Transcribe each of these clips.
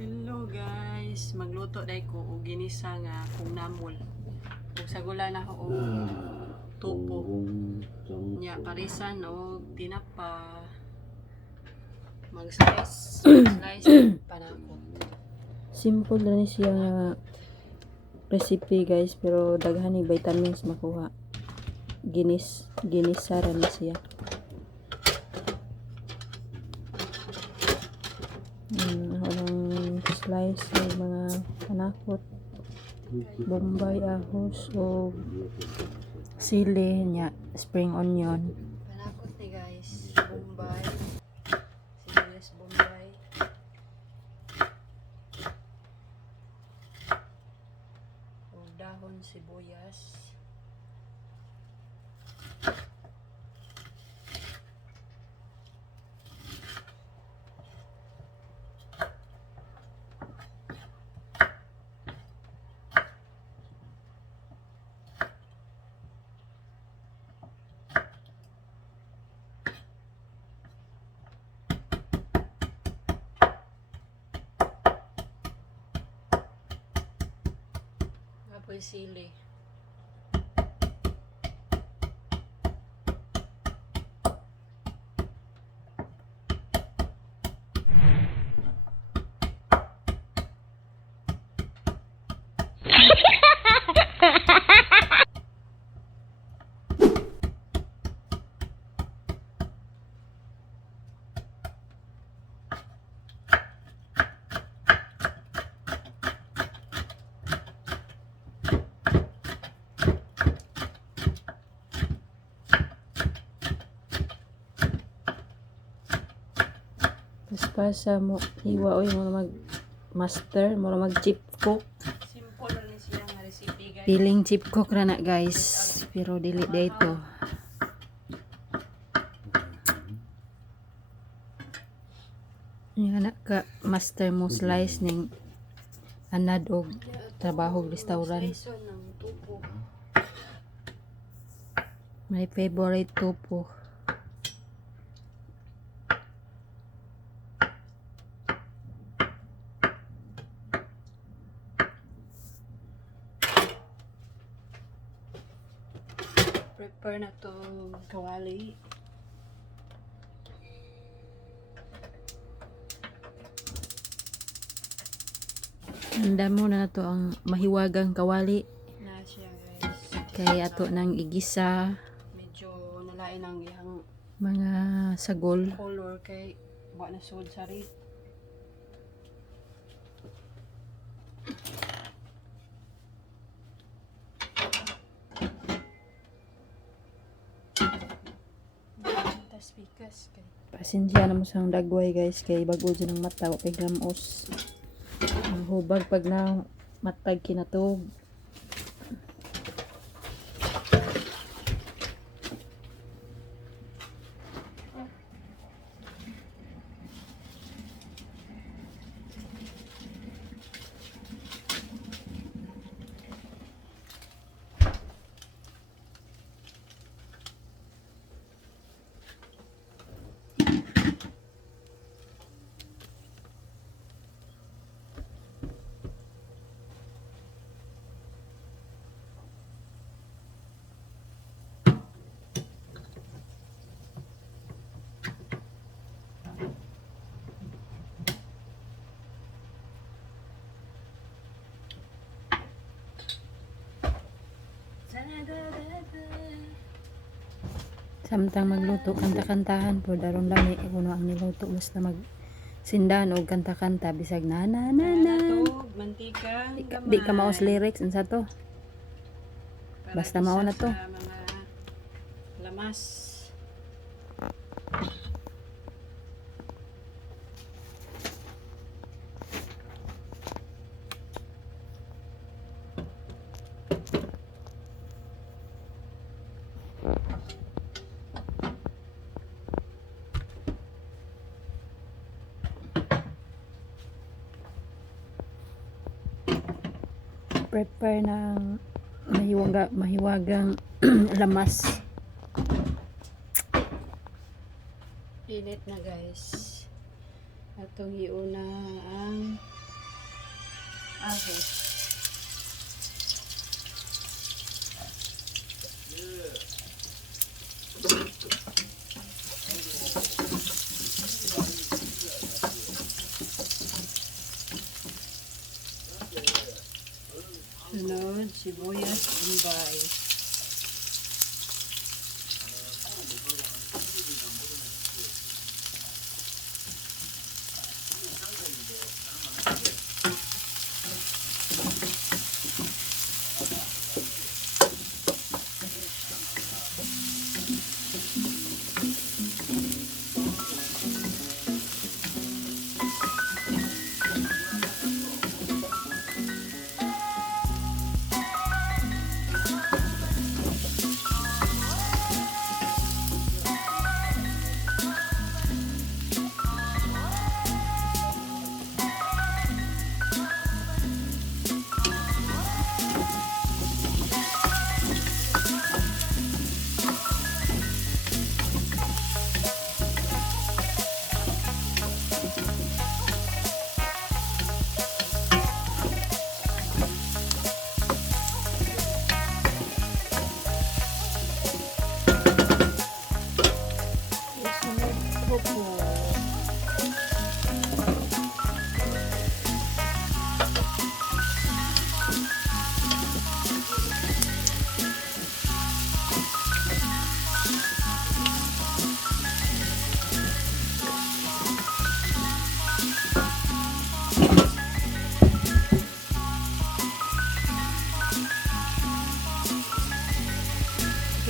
Hello guys, magluto dai ko og ginisa nga kung namol. Ug sagulan ako og tupo. Nya parisan og tinapa. Mag-slice panakot. Simple na ni siya nga recipe guys, pero daghan ni vitamins makuha. Ginisa ra ni siya. Walang slice ng mga panakot, bombay, ahos o sili nya, spring onion. Panakot ni guys, bombay. Sibuyas bombay. O dahon sibuyas. Apoy sili. Paspasa mo hiwa oy mo mag master mo mag chip cook. Simple lang siya nga recipe guys. Piling chip cook ra na guys, pero dili dito. Nga na ka master mo slice ning anad og trabaho restaurant. Slice ng tupo. My favorite topo. Prepare na tong kawali. Handa mo na to ang mahiwagang kawali Na siya guys. kay ato nang igisa Medyo nalain ang iyang mga sagol. color kay wa na sud sa rit. Tas pikas kay Pasensya na mo sang dagway guys kay bag-o dyan ang mata wa pay glamos. Ang hubag pag na matag kinatog. Samtang magluto kanta-kantahan po daron lami kuno ang niluto basta mag sindan og kanta-kanta bisag na na na na. tog mantika. Di ka maos lyrics unsa to? Basta mao na to. Mga lamas. Prepare ng mahiwagang lamas. Init na guys. Atong iuna ang Okay. Sunod, sibuyas, bombay. Sunod ko po.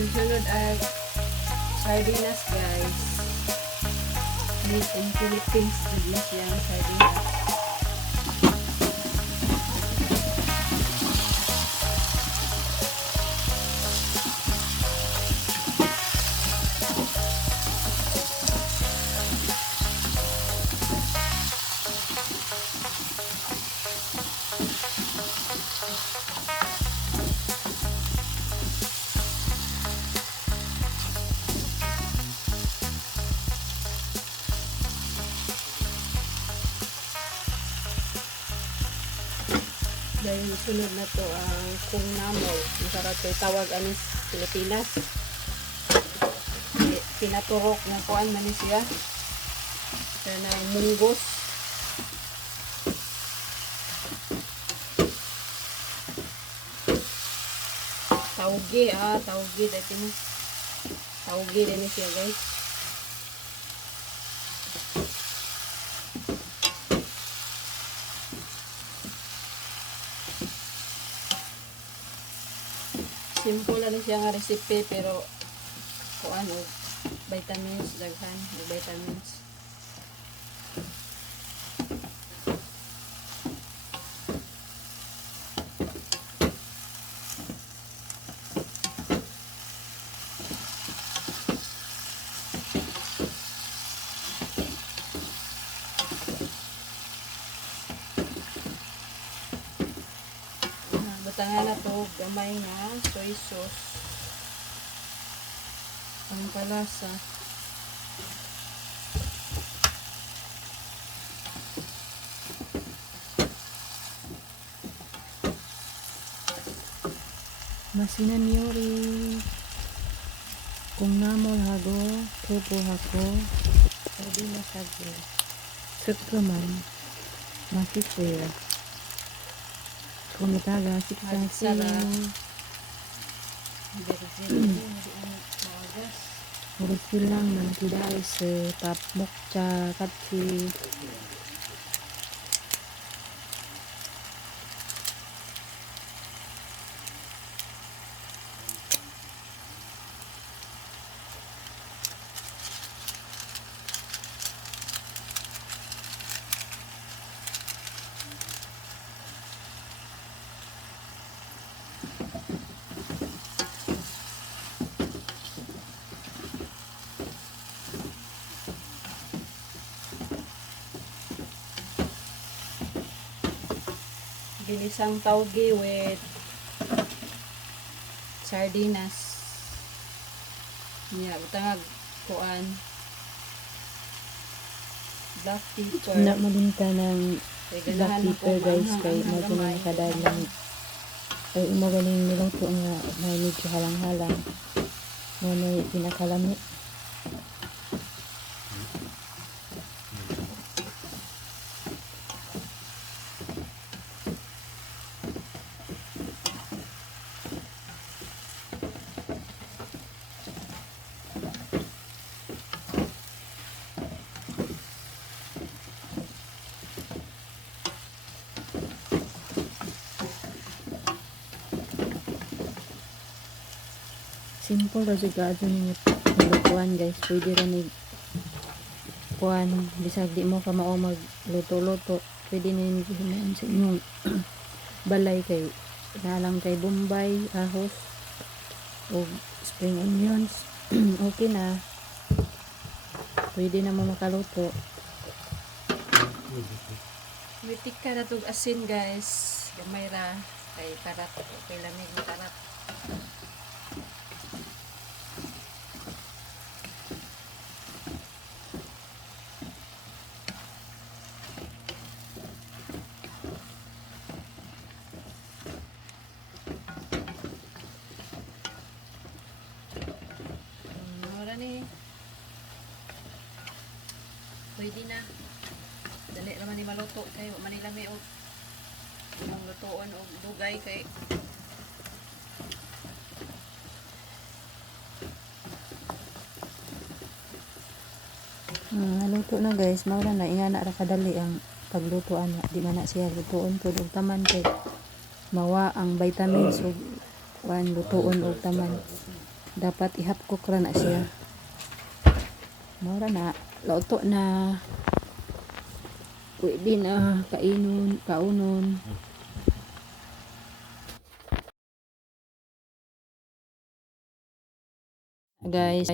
Susunod ay sardinas, guys. Made in Philippines. Bigyan siyang sardinas. Dahil sunod na to ang kung namol. Masarap ito tawag anis Pilipinas. Pinaturok ng kuan man ni siya. Ito na munggos. Tauge, tauge dati mo. Tauge din siya, guys. Simple lang siya nga recipe pero kung ano, vitamins, daghan, vitamins. Butangan na to, gamay nga soy sauce. Ang palasa. Masinan yori. Kung namol hago, tubo hako. Sardinas hago. Sekaman. Makisir. Kumitaga, sikasi. Urus silang man tidak se tap mokcha katsi. Ginisang tauge with sardinas. Nya, butangag kuan. Black pepper. Na malinta ng Kay black ganahan pepper ako guys maanghang kay ang mo gamay. nakadalang ay mo galing niluto nga may medyo halang-halang mo may pinakalamit. Simple ra jud kaadto ninyo lutuan guys. Pwede ra ni kuan bisag di mo ka mao magluto-luto. Pwede ninyo himuon sa inyong balay kay nalang kay bombay, ahos o spring onions. Okay na. Pwede na mo makaluto. Witik ka na tog asin guys. Gamay ra kay karat kay lamig ni karat. Ora ni. Pwede na. Dali naman ni maluto kay wa man nila may og imong lutoon og dugay kay Luto na guys, mawala na ingana ra kadali ang pagluto ana. Di man na siya lutuon pud og taman kay mawa ang vitamins ug kuan lutuon og taman. Dapat ihapkok ra na siya. Mawala na luto na. Pwede na kaunon. Guys,